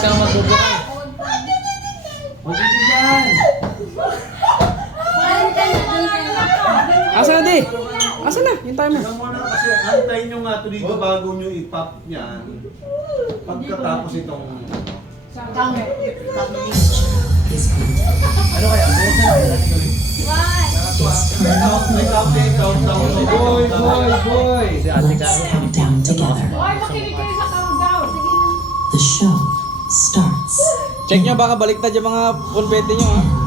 kang magbubukay. Huwag ito dyan. Asa na di? Asa na? Yung timer. Tignan mo na kasi antayin nyo nga ito dito bago nyo i-pop yan. Pagkatapos itong... Ano kaya? May update, countdown. Boy, boy, boy. Let's count down together. The show starts. Check nyo, baka baliktad yung mga pulpete nyo ha.